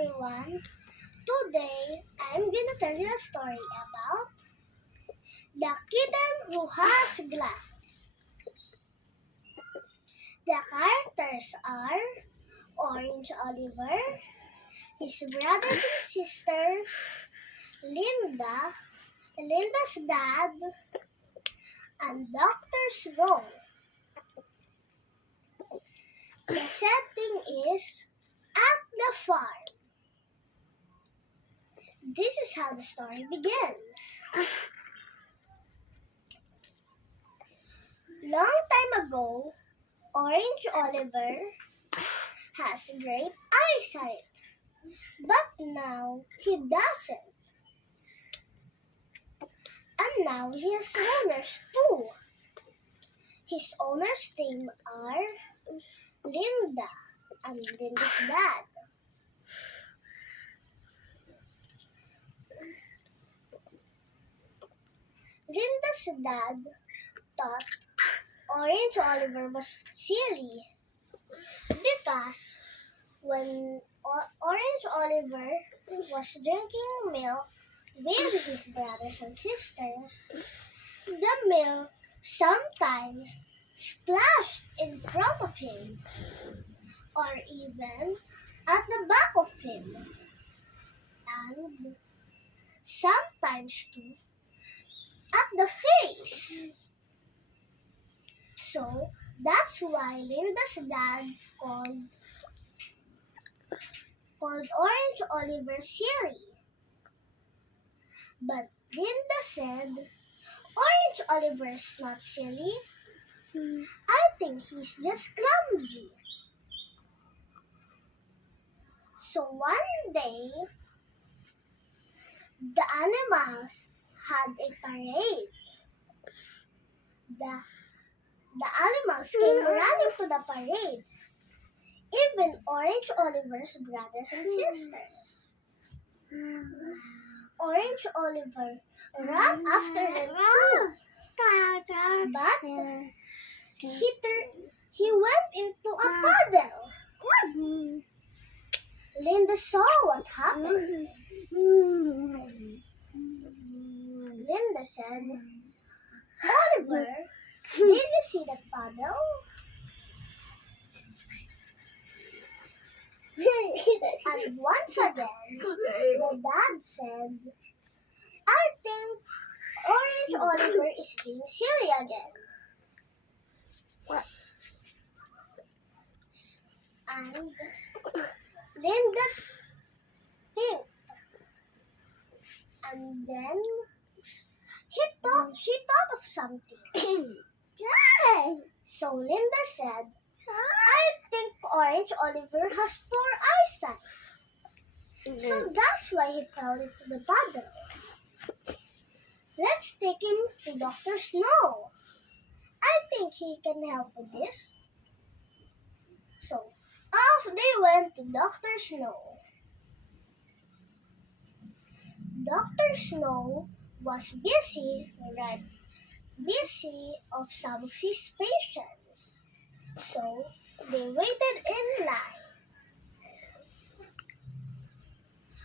everyone. Today, I'm gonna tell you a story about the kitten who has glasses. The characters are Orange Oliver, his brothers and sisters, Linda, Linda's dad, and Dr. Snow. The setting is at the farm. This is how the story begins. Long time ago, Orange Oliver has great eyesight, but now he doesn't. And now he has owners too. His owners' name are Linda and Linda's dad. Linda's dad thought Orange Oliver was silly because when Orange Oliver was drinking milk with his brothers and sisters, the milk sometimes splashed in front of him or even at the back of him, and sometimes too at the face. So that's why Linda's dad called Orange Oliver silly. But Linda said, Orange Oliver is not silly. I think he's just clumsy. So one day, the animals had a parade. The animals came running to the parade, even Orange Oliver's brothers and sisters. Orange Oliver ran after them too, but he went into a puddle. Linda saw what happened. Linda said, Oliver, did you see that puddle? And once again, the dad said, I think Orange Oliver is being silly again. And Linda think. And then she thought of something. So Linda said, I think Orange Oliver has poor eyesight. So that's why he fell into the puddle. Let's take him to Dr. Snow. I think he can help with this. So off they went to Dr. Snow. Dr. Snow was busy of some of his patients. So they waited in line.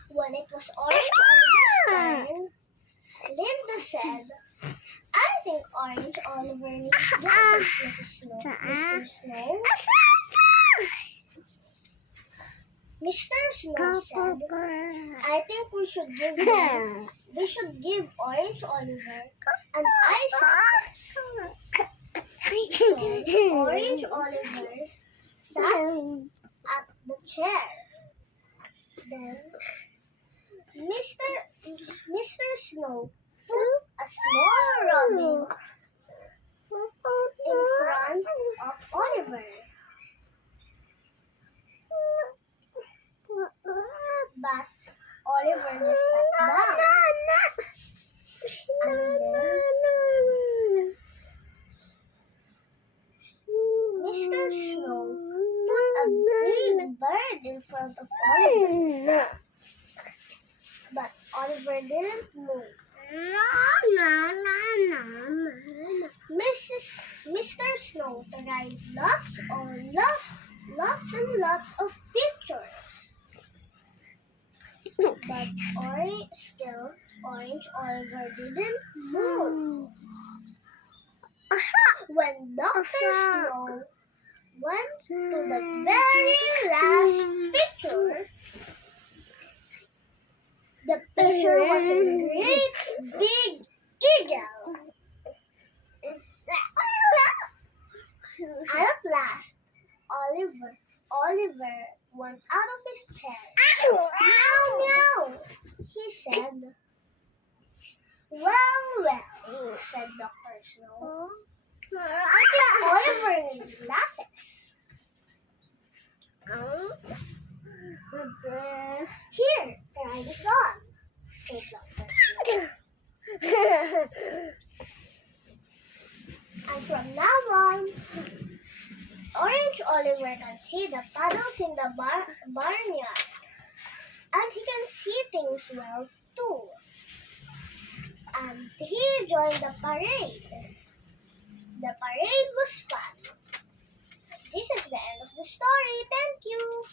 When it was Orange Oliver's turn, Linda said, I think Orange Oliver needs glasses, Mr. Snow. Mr. Snow said, I think we should give Orange Oliver an eyesight test. So Orange Oliver sat at the chair. Then Mr. Snow put a small robin in front of Oliver. But Oliver just sat down. And then Mr. Snow put a big bird in front of Oliver. But Oliver didn't move. Mr. Snow tried lots and lots of pictures. But Orange Oliver didn't move. When Dr. Snow went to the very last picture, the picture was a great big eagle. And at last, Oliver went out of his chair. Meow, meow, he said. Well, said Dr. Snow. I think Oliver needs glasses. Here, try this on, said Dr. Snow. And from now on, Orange Oliver can see the puddles in the barnyard. And he can see things well too. And he joined the parade. The parade was fun. This is the end of the story. Thank you.